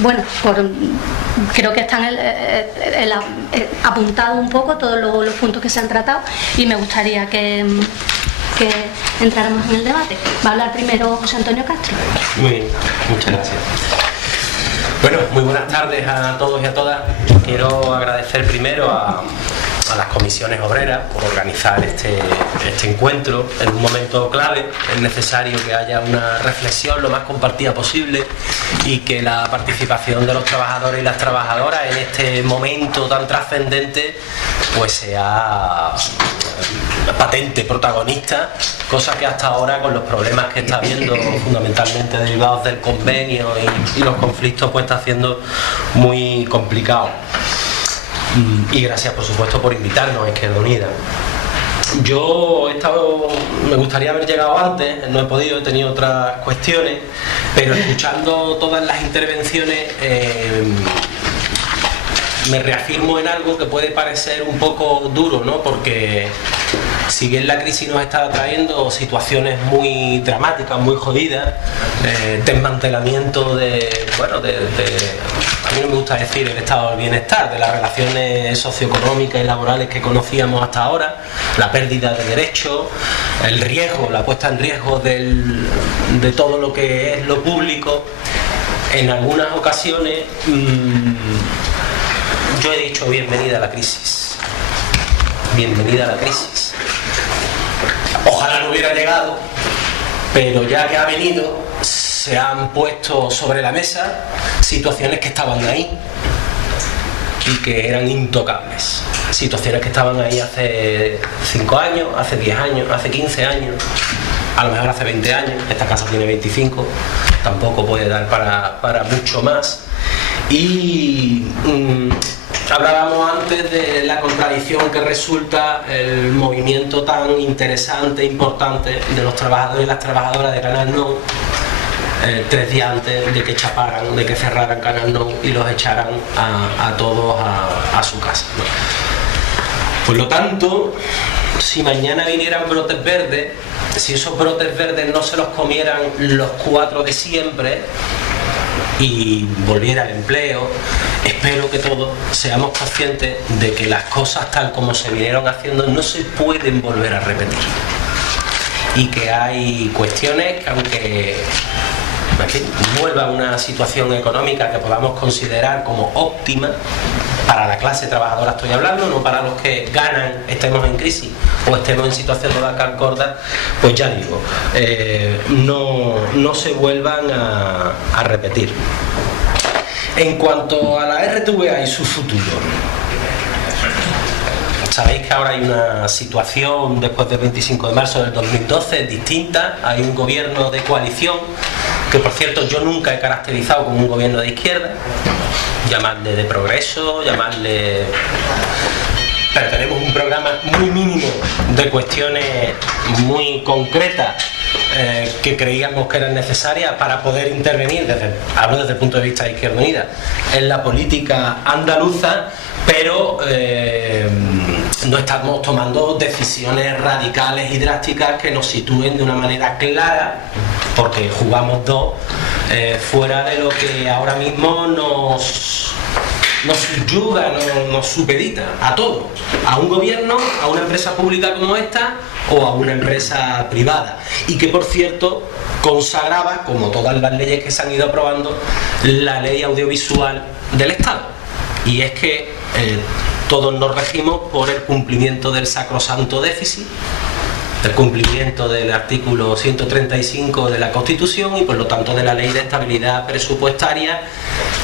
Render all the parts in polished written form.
bueno, creo que están apuntados un poco todos los puntos que se han tratado y me gustaría que entráramos en el debate. Va a hablar primero José Antonio Castro. Muy bien, muchas gracias. Bueno, muy buenas tardes a todos y a todas. Quiero agradecer primero a las comisiones obreras por organizar este encuentro en un momento clave. Es necesario que haya una reflexión lo más compartida posible y que la participación de los trabajadores y las trabajadoras en este momento tan trascendente pues sea patente, protagonista, cosa que hasta ahora con los problemas que está habiendo fundamentalmente derivados del convenio y los conflictos pues está haciendo muy complicado. Y gracias por supuesto por invitarnos a Izquierda Unida. Me gustaría haber llegado antes, no he podido, he tenido otras cuestiones, pero escuchando todas las intervenciones me reafirmo en algo que puede parecer un poco duro, ¿no? Porque si bien la crisis nos está trayendo situaciones muy dramáticas, muy jodidas, desmantelamiento a mí no me gusta decir el estado del bienestar, de las relaciones socioeconómicas y laborales que conocíamos hasta ahora, la pérdida de derechos, el riesgo, la puesta en riesgo de todo lo que es lo público. En algunas ocasiones yo he dicho bienvenida a la crisis. Bienvenida a la crisis. Ojalá no hubiera llegado, pero ya que ha venido, se han puesto sobre la mesa situaciones que estaban ahí y que eran intocables. Situaciones que estaban ahí hace 5 años, hace 10 años, hace 15 años, a lo mejor hace 20 años. Esta casa tiene 25, tampoco puede dar para mucho más. Y hablábamos antes de la contradicción que resulta el movimiento tan interesante, importante de los trabajadores y las trabajadoras de Canal Nou 3 días antes de que chaparan, de que cerraran Canal Nou y los echaran a todos a su casa, ¿no? Por lo tanto, si mañana vinieran brotes verdes, si esos brotes verdes no se los comieran los 4 de siempre y volviera el empleo, espero que todos seamos conscientes de que las cosas tal como se vinieron haciendo no se pueden volver a repetir y que hay cuestiones que aunque vuelva a una situación económica que podamos considerar como óptima para la clase trabajadora, estoy hablando, no para los que ganan, estemos en crisis o estemos en situación de vaca gorda, pues ya digo, no se vuelvan a repetir. En cuanto a la RTVA y su futuro, sabéis que ahora hay una situación después del 25 de marzo del 2012 distinta. Hay un gobierno de coalición que, por cierto, yo nunca he caracterizado como un gobierno de izquierda, llamarle de progreso, llamarle... Pero tenemos un programa muy mínimo de cuestiones muy concretas que creíamos que eran necesarias para poder intervenir, hablo desde el punto de vista de Izquierda Unida, en la política andaluza, pero no estamos tomando decisiones radicales y drásticas que nos sitúen de una manera clara, porque jugamos dos, fuera de lo que ahora mismo nos subyuga, nos supedita a todo, a un gobierno, a una empresa pública como esta o a una empresa privada, y que por cierto consagraba, como todas las leyes que se han ido aprobando, la ley audiovisual del Estado, y es que todos nos regimos por el cumplimiento del sacrosanto déficit, el cumplimiento del artículo 135 de la Constitución y por lo tanto de la Ley de Estabilidad Presupuestaria,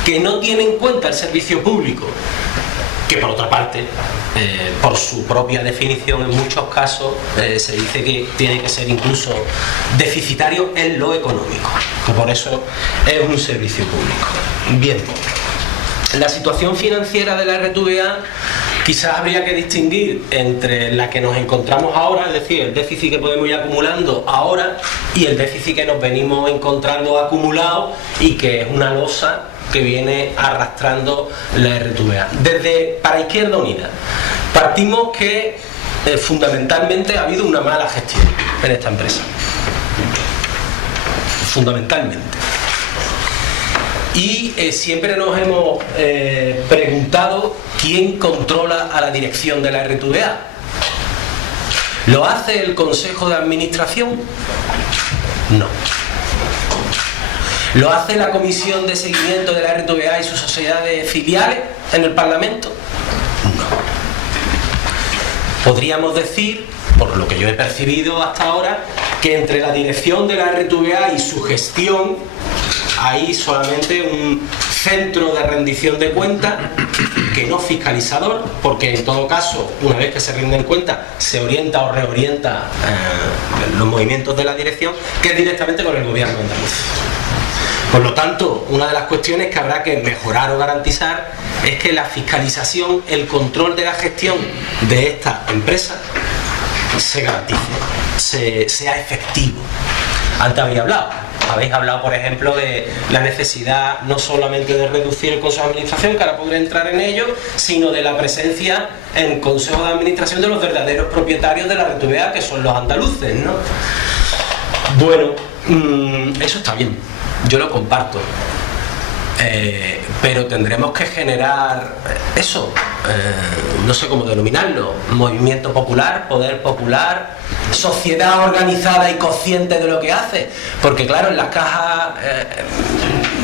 que no tiene en cuenta el servicio público, que por otra parte, por su propia definición en muchos casos, se dice que tiene que ser incluso deficitario en lo económico, que por eso es un servicio público. Bien, la situación financiera de la RTVA quizás habría que distinguir entre la que nos encontramos ahora, es decir, el déficit que podemos ir acumulando ahora y el déficit que nos venimos encontrando acumulado y que es una losa que viene arrastrando la RTVA. Para Izquierda Unida, partimos que fundamentalmente ha habido una mala gestión en esta empresa. Fundamentalmente. Y siempre nos hemos preguntado quién controla a la dirección de la RTVA. ¿Lo hace el Consejo de Administración? No. ¿Lo hace la Comisión de Seguimiento de la RTVA y sus sociedades filiales en el Parlamento? No. Podríamos decir, por lo que yo he percibido hasta ahora, que entre la dirección de la RTVA y su gestión hay solamente un centro de rendición de cuentas, que no fiscalizador, porque en todo caso, una vez que se rinden cuentas, se orienta o reorienta los movimientos de la dirección, que es directamente con el gobierno andaluz. Por lo tanto, una de las cuestiones que habrá que mejorar o garantizar es que la fiscalización, el control de la gestión de esta empresa se garantice, sea efectivo. Antes habéis hablado, por ejemplo, de la necesidad no solamente de reducir el Consejo de Administración, que ahora podré entrar en ello, sino de la presencia en el Consejo de Administración de los verdaderos propietarios de la RTVA, que son los andaluces, ¿no? Bueno, eso está bien, yo lo comparto. Pero tendremos que generar eso, no sé cómo denominarlo, movimiento popular, poder popular, sociedad organizada y consciente de lo que hace, porque claro, en las cajas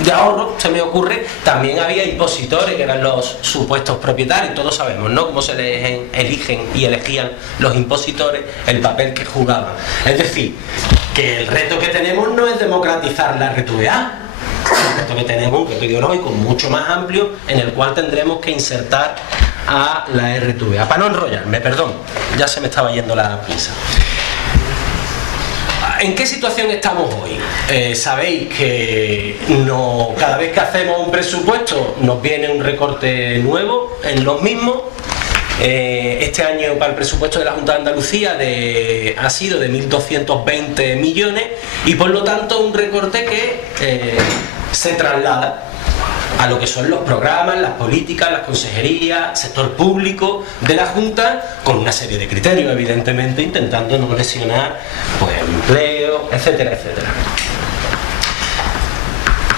de ahorro, se me ocurre, también había impositores que eran los supuestos propietarios, todos sabemos, ¿no?, cómo se eligen y elegían los impositores, el papel que jugaban. Es decir, que el reto que tenemos no es democratizar la RTVA. Esto que tenemos un reto ideológico mucho más amplio en el cual tendremos que insertar a la RTVA. Para no enrollarme, perdón, ya se me estaba yendo la pinza. ¿En qué situación estamos hoy? Sabéis que cada vez que hacemos un presupuesto nos viene un recorte nuevo en los mismos. Este año para el presupuesto de la Junta de Andalucía ha sido de 1.220 millones y por lo tanto un recorte que se traslada a lo que son los programas, las políticas, las consejerías, sector público de la Junta, con una serie de criterios, evidentemente, intentando no lesionar pues, empleo, etcétera, etcétera.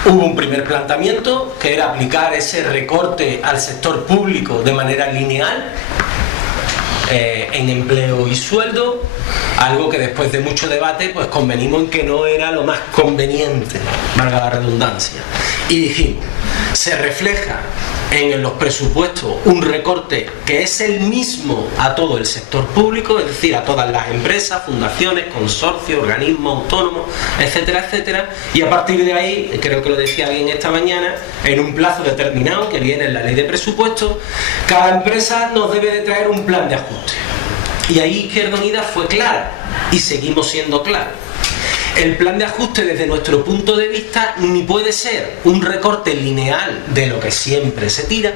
Hubo un primer planteamiento, que era aplicar ese recorte al sector público de manera lineal, en empleo y sueldo, algo que después de mucho debate pues convenimos en que no era lo más conveniente, valga la redundancia, y dijimos, se refleja en los presupuestos un recorte que es el mismo a todo el sector público, es decir, a todas las empresas, fundaciones, consorcios, organismos autónomos, etcétera, etcétera, y a partir de ahí, creo que lo decía alguien esta mañana, en un plazo determinado que viene en la ley de presupuestos, cada empresa nos debe de traer un plan de ajuste. Y ahí Izquierda Unida fue clara, y seguimos siendo claros. El plan de ajuste desde nuestro punto de vista ni puede ser un recorte lineal de lo que siempre se tira,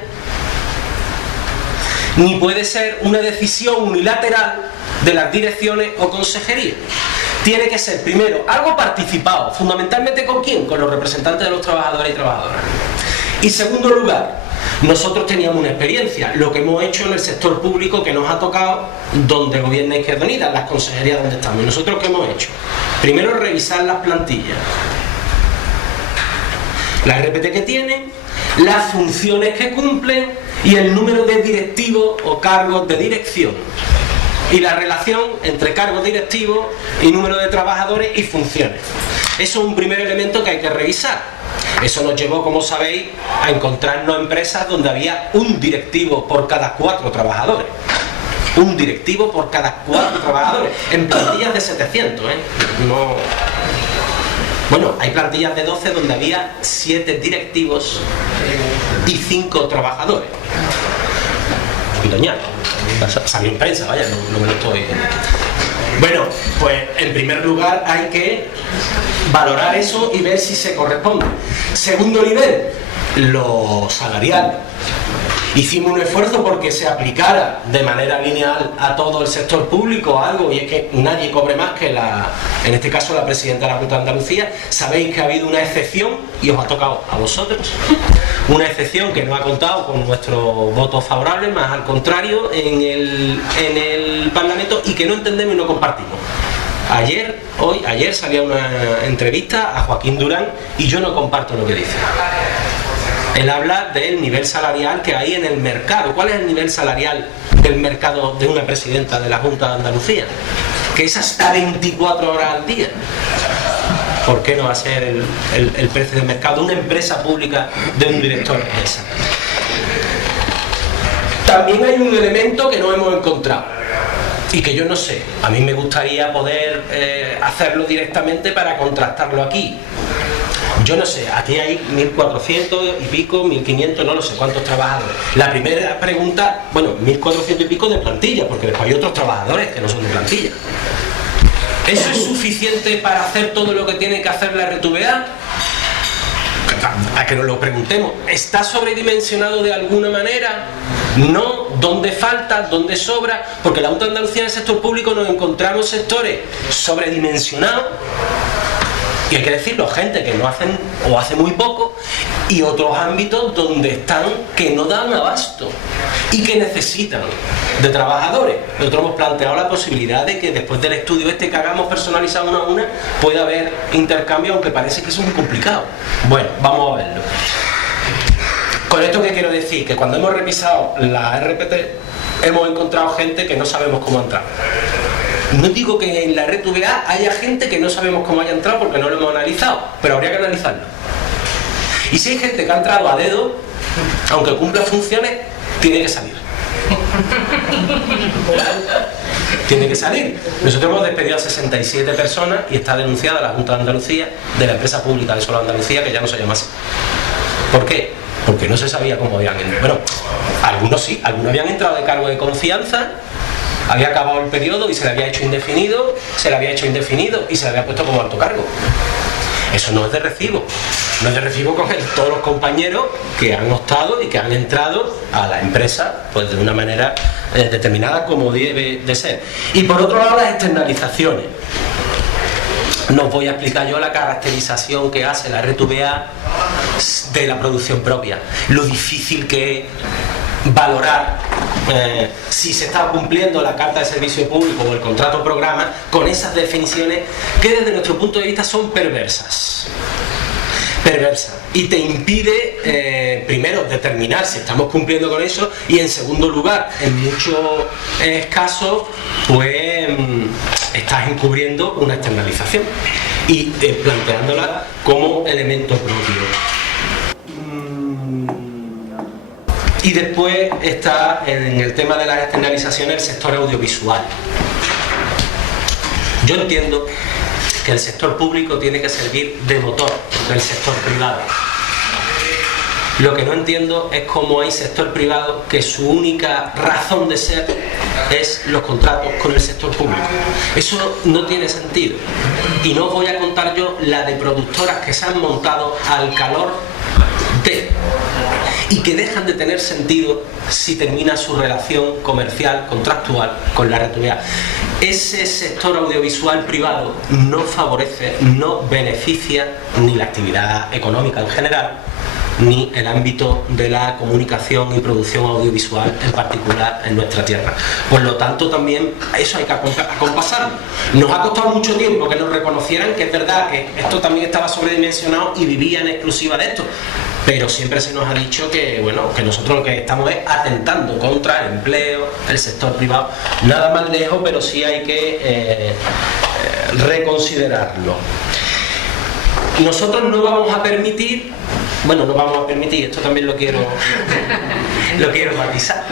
ni puede ser una decisión unilateral de las direcciones o consejerías. Tiene que ser primero algo participado, fundamentalmente ¿con quién? Con los representantes de los trabajadores y trabajadoras. Y segundo lugar, nosotros teníamos una experiencia, lo que hemos hecho en el sector público que nos ha tocado donde gobierna Izquierda Unida, las consejerías donde estamos. ¿Y nosotros qué hemos hecho? Primero, revisar las plantillas, la RPT que tienen, las funciones que cumplen y el número de directivos o cargos de dirección. Y la relación entre cargos directivos y número de trabajadores y funciones. Eso es un primer elemento que hay que revisar. Eso nos llevó, como sabéis, a encontrarnos empresas donde había un directivo por cada 4 trabajadores. Un directivo por cada 4 trabajadores. En plantillas de 700, No... Bueno, hay plantillas de 12 donde había 7 directivos y 5 trabajadores. Y doña, salió en prensa, vaya, no me lo estoy... Bueno, pues en primer lugar hay que valorar eso y ver si se corresponde. Segundo nivel, lo salarial. Hicimos un esfuerzo porque se aplicara de manera lineal a todo el sector público algo, y es que nadie cobre más que en este caso la presidenta de la Junta de Andalucía. Sabéis que ha habido una excepción y os ha tocado a vosotros, una excepción que no ha contado con nuestro voto favorable, más al contrario en el Parlamento, y que no entendemos y no compartimos. Ayer salía una entrevista a Joaquín Durán y yo no comparto lo que dice. Él habla del nivel salarial que hay en el mercado. ¿Cuál es el nivel salarial del mercado de una presidenta de la Junta de Andalucía? Que es hasta 24 horas al día. ¿Por qué no va a ser el precio de mercado de una empresa pública de un director de empresa? También hay un elemento que no hemos encontrado y que yo no sé. A mí me gustaría poder hacerlo directamente para contrastarlo aquí. Yo no sé, aquí hay 1.400 y pico, 1.500, no lo sé cuántos trabajadores. La primera pregunta, bueno, 1.400 y pico de plantilla, porque después hay otros trabajadores que no son de plantilla. ¿Eso es suficiente para hacer todo lo que tiene que hacer la RTVA? A que nos lo preguntemos. ¿Está sobredimensionado de alguna manera? No. ¿Dónde falta? ¿Dónde sobra? Porque la Junta de Andalucía en el sector público nos encontramos sectores sobredimensionados. Y hay que decirlo, gente que no hacen o hace muy poco, y otros ámbitos donde están que no dan abasto y que necesitan de trabajadores. Nosotros hemos planteado la posibilidad de que después del estudio que hagamos personalizado una a una, pueda haber intercambio, aunque parece que es muy complicado. Bueno, vamos a verlo. Con esto, ¿qué quiero decir? Que cuando hemos revisado la RPT, hemos encontrado gente que no sabemos cómo entrar. No digo que en la RTVA haya gente que no sabemos cómo haya entrado porque no lo hemos analizado, pero habría que analizarlo. Y si hay gente que ha entrado a dedo, aunque cumpla funciones, tiene que salir. Tiene que salir. Nosotros hemos despedido a 67 personas y está denunciada la Junta de Andalucía de la empresa pública de Solar Andalucía, que ya no se llama así. ¿Por qué? Porque no se sabía cómo habían entrado. Bueno, algunos sí, algunos habían entrado de cargo de confianza. Había acabado el periodo y se le había hecho indefinido, se le había hecho indefinido y se le había puesto como alto cargo. Eso no es de recibo. No es de recibo con todos los compañeros que han optado y que han entrado a la empresa pues de una manera determinada como debe de ser. Y por otro lado, las externalizaciones. No os voy a explicar yo la caracterización que hace la RTVA de la producción propia. Lo difícil que es valorar si se está cumpliendo la Carta de Servicio Público o el contrato programa con esas definiciones que desde nuestro punto de vista son perversas y te impide primero determinar si estamos cumpliendo con eso y en segundo lugar en muchos casos pues estás encubriendo una externalización y planteándola como elemento propio. Y después está en el tema de las externalizaciones el sector audiovisual. Yo entiendo que el sector público tiene que servir de motor del sector privado. Lo que no entiendo es cómo hay sector privado que su única razón de ser es los contratos con el sector público. Eso no tiene sentido. Y no os voy a contar yo la de productoras que se han montado al calor de y que dejan de tener sentido si termina su relación comercial, contractual con la RTVA. Ese sector audiovisual privado no favorece, no beneficia ni la actividad económica en general, ni el ámbito de la comunicación y producción audiovisual en particular en nuestra tierra. Por lo tanto, también eso hay que acompasarlo. Nos ha costado mucho tiempo que nos reconocieran que es verdad que esto también estaba sobredimensionado y vivía en exclusiva de esto, pero siempre se nos ha dicho que, bueno, que nosotros lo que estamos es atentando contra el empleo, el sector privado. Nada más lejos, pero sí hay que reconsiderarlo. Nosotros no vamos a permitir, esto también lo quiero matizar.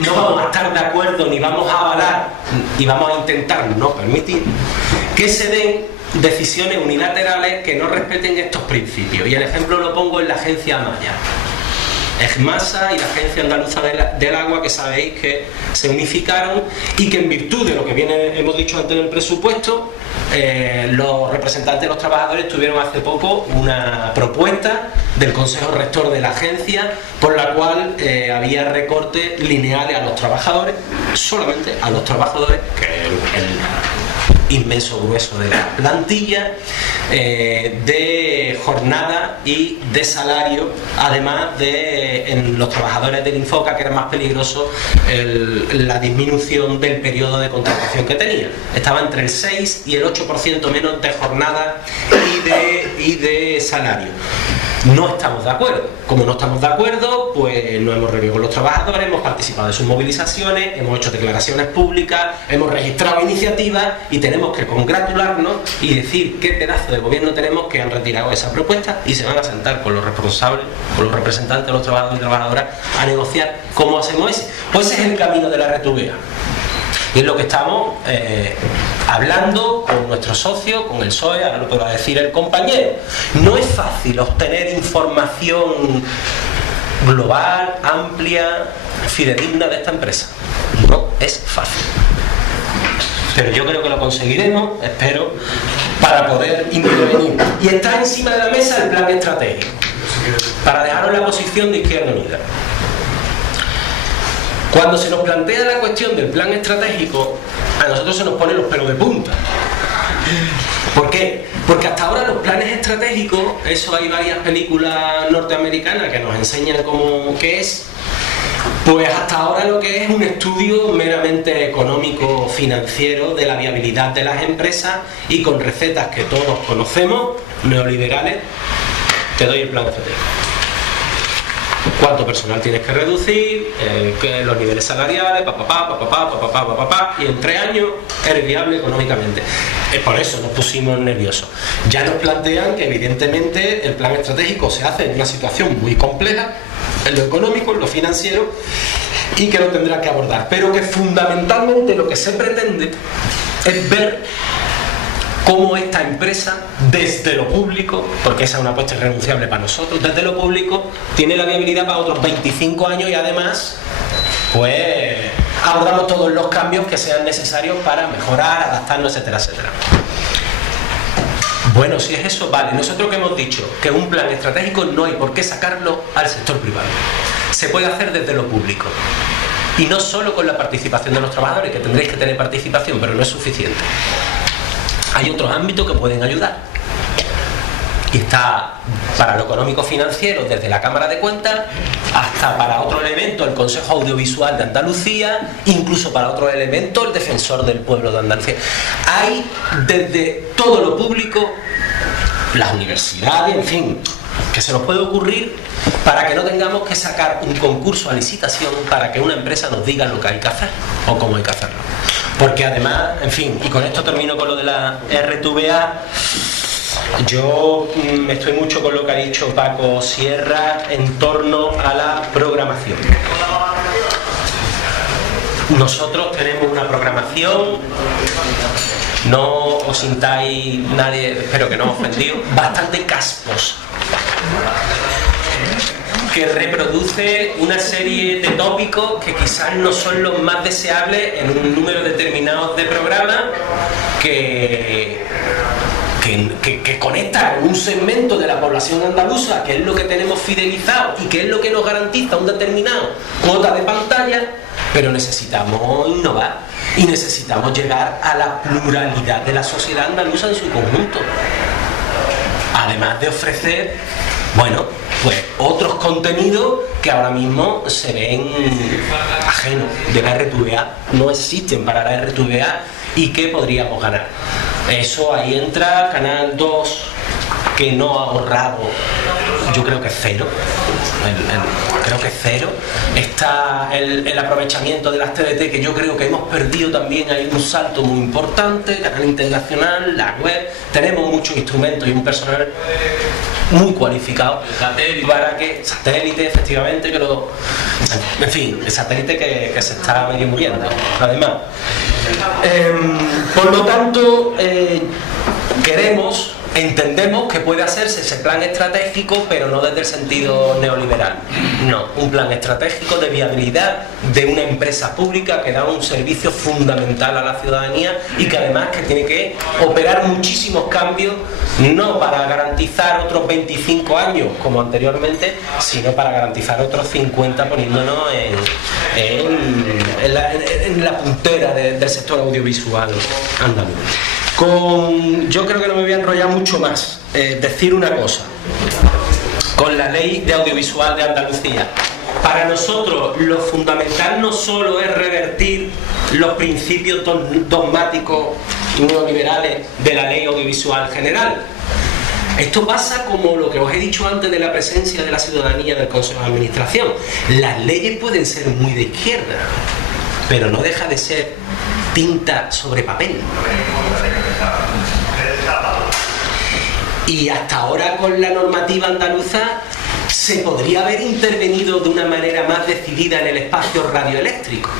No vamos a estar de acuerdo ni vamos a avalar y vamos a intentar no permitir que se den decisiones unilaterales que no respeten estos principios. Y el ejemplo lo pongo en la agencia Maya. EGMASA y la Agencia Andaluza del Agua, que sabéis que se unificaron y que en virtud de lo que hemos dicho antes en el presupuesto, los representantes de los trabajadores tuvieron hace poco una propuesta del Consejo Rector de la agencia por la cual había recortes lineales a los trabajadores, solamente a los trabajadores, que es el inmenso grueso de la plantilla, de jornada y de salario, además de en los trabajadores del Infoca, que era más peligroso la disminución del periodo de contratación que tenía. Estaba entre el 6 y el 8% menos de jornada y de salario. No estamos de acuerdo. Como no estamos de acuerdo, pues nos hemos reunido con los trabajadores, hemos participado en sus movilizaciones, hemos hecho declaraciones públicas, hemos registrado iniciativas y tenemos que congratularnos y decir qué pedazo de gobierno tenemos, que han retirado esa propuesta y se van a sentar con los responsables, con los representantes de los trabajadores y trabajadoras a negociar cómo hacemos ese. Pues ese es el camino de la RTVA. Y es lo que estamos hablando con nuestros socios, con el PSOE, ahora lo podrá decir el compañero. No es fácil obtener información global, amplia, fidedigna de esta empresa. No es fácil. Pero yo creo que lo conseguiremos, espero, para poder intervenir. Y está encima de la mesa el plan estratégico, para dejaros la posición de Izquierda Unida. Cuando se nos plantea la cuestión del plan estratégico, a nosotros se nos ponen los pelos de punta. ¿Por qué? Porque hasta ahora los planes estratégicos, eso hay varias películas norteamericanas que nos enseñan cómo qué es, pues hasta ahora lo que es un estudio meramente económico, financiero, de la viabilidad de las empresas y con recetas que todos conocemos, neoliberales. Te doy el plan estratégico. Cuánto personal tienes que reducir, los niveles salariales, y en 3 años eres viable económicamente. Por eso nos pusimos nerviosos. Ya nos plantean que evidentemente el plan estratégico se hace en una situación muy compleja, en lo económico, en lo financiero, y que lo tendrá que abordar. Pero que fundamentalmente lo que se pretende es ver cómo esta empresa, desde lo público, porque esa es una apuesta irrenunciable para nosotros, desde lo público, tiene la viabilidad para otros 25 años y además, pues, abordamos todos los cambios que sean necesarios para mejorar, adaptarnos, etcétera, etcétera. Bueno, si es eso, vale. Nosotros que hemos dicho que un plan estratégico no hay por qué sacarlo al sector privado. Se puede hacer desde lo público. Y no solo con la participación de los trabajadores, que tendréis que tener participación, pero no es suficiente. Hay otros ámbitos que pueden ayudar. Y está para lo económico-financiero desde la Cámara de Cuentas, hasta para otro elemento el Consejo Audiovisual de Andalucía, incluso para otro elemento el Defensor del Pueblo de Andalucía. Hay desde todo lo público, las universidades, en fin, que se nos puede ocurrir para que no tengamos que sacar un concurso a licitación para que una empresa nos diga lo que hay que hacer o cómo hay que hacerlo. Porque además, en fin, y con esto termino con lo de la RTVA, yo estoy mucho con lo que ha dicho Paco Sierra en torno a la programación. Nosotros tenemos una programación, no os sintáis nadie, espero que no os ofendido, bastante casposa, que reproduce una serie de tópicos que quizás no son los más deseables en un número determinado de programas que conecta con un segmento de la población andaluza, que es lo que tenemos fidelizado y que es lo que nos garantiza un determinado cuota de pantalla, pero necesitamos innovar y necesitamos llegar a la pluralidad de la sociedad andaluza en su conjunto. Además de ofrecer, bueno, pues otros contenidos que ahora mismo se ven ajenos de la RTVA, no existen para la RTVA y que podríamos ganar. Eso ahí entra Canal 2, que no ha ahorrado, yo creo que es cero. Creo que es cero. Está el aprovechamiento de las TDT, que yo creo que hemos perdido también. Hay un salto muy importante, Canal Internacional, la web. Tenemos muchos instrumentos y un personal muy cualificado para que satélite, efectivamente, que lo, en fin, el satélite que se está medio muriendo, además. Por lo tanto, entendemos que puede hacerse ese plan estratégico, pero no desde el sentido neoliberal. No, un plan estratégico de viabilidad de una empresa pública que da un servicio fundamental a la ciudadanía y que además que tiene que operar muchísimos cambios, no para garantizar otros 25 años como anteriormente, sino para garantizar otros 50, poniéndonos en la puntera del sector audiovisual andaluz. Yo creo que no me voy a enrollar mucho más. Decir una cosa. Con la ley de audiovisual de Andalucía. Para nosotros lo fundamental no solo es revertir los principios dogmáticos neoliberales de la ley audiovisual general. Esto pasa como lo que os he dicho antes de la presencia de la ciudadanía del Consejo de Administración. Las leyes pueden ser muy de izquierda, pero no deja de ser tinta sobre papel. Y hasta ahora con la normativa andaluza se podría haber intervenido de una manera más decidida en el espacio radioeléctrico.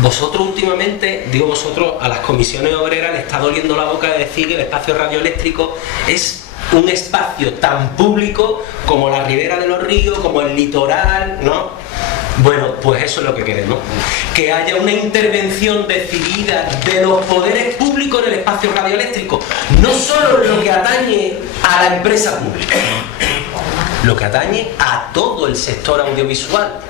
Vosotros últimamente, digo vosotros, a las comisiones obreras les está doliendo la boca de decir que el espacio radioeléctrico es un espacio tan público como la ribera de los ríos, como el litoral, ¿no? Bueno, pues eso es lo que queremos, que haya una intervención decidida de los poderes públicos en el espacio radioeléctrico, no solo en lo que atañe a la empresa pública, lo que atañe a todo el sector audiovisual,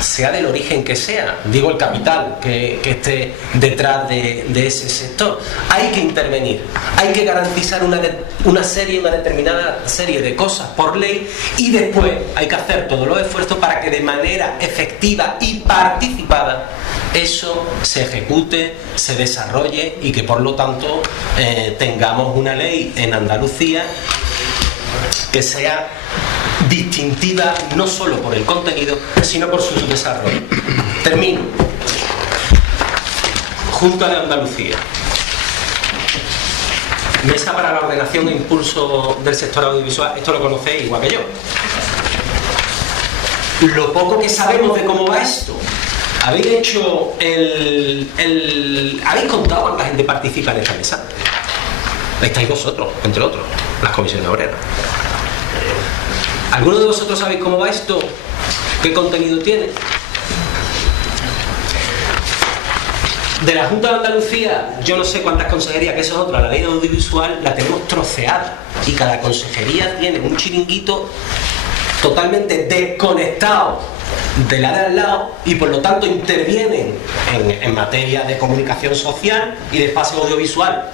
sea del origen que sea, digo el capital que esté detrás de ese sector. Hay que intervenir, hay que garantizar una determinada serie de cosas por ley y después hay que hacer todos los esfuerzos para que de manera efectiva y participada eso se ejecute, se desarrolle y que por lo tanto tengamos una ley en Andalucía que sea distintiva no solo por el contenido, sino por su desarrollo. Termino. Junta de Andalucía. Mesa para la ordenación e impulso del sector audiovisual. Esto lo conocéis igual que yo. Lo poco que sabemos de cómo va esto. ¿Habéis hecho ¿habéis contado cuánta gente participa en esta mesa? Ahí estáis vosotros, entre otros, las comisiones obreras. ¿Alguno de vosotros sabéis cómo va esto? ¿Qué contenido tiene? De la Junta de Andalucía, yo no sé cuántas consejerías, que eso es otra, la ley audiovisual la tenemos troceada y cada consejería tiene un chiringuito totalmente desconectado de la de al lado y por lo tanto intervienen en materia de comunicación social y de espacio audiovisual,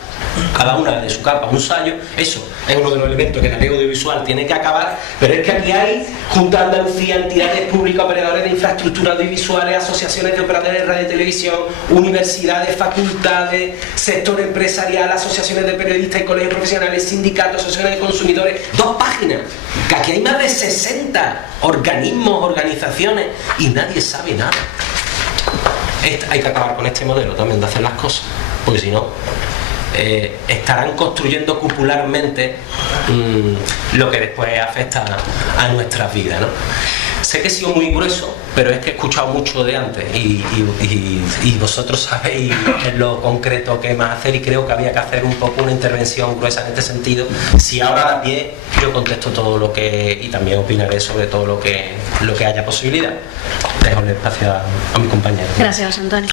cada una de su capa, un sayo. Eso es uno de los elementos que la ley audiovisual tiene que acabar, pero es que aquí hay Junta de Andalucía, entidades públicas, operadores de infraestructuras audiovisuales, asociaciones de operadores de radio y televisión, universidades, facultades, sector empresarial, asociaciones de periodistas y colegios profesionales, sindicatos, asociaciones de consumidores. 2 páginas, que aquí hay más de 60 organismos, organizaciones y nadie sabe nada. Hay que acabar con este modelo también de hacer las cosas, porque si no estarán construyendo cupularmente lo que después afecta a nuestras vidas, ¿no? Sé que he sido muy grueso, pero es que he escuchado mucho de antes y vosotros sabéis en lo concreto qué más hacer y creo que había que hacer un poco una intervención gruesa en este sentido. Si ahora da pie, yo contesto todo lo que y también opinaré sobre todo lo que haya posibilidad. Dejo el espacio a mi compañero. Gracias, Antonio.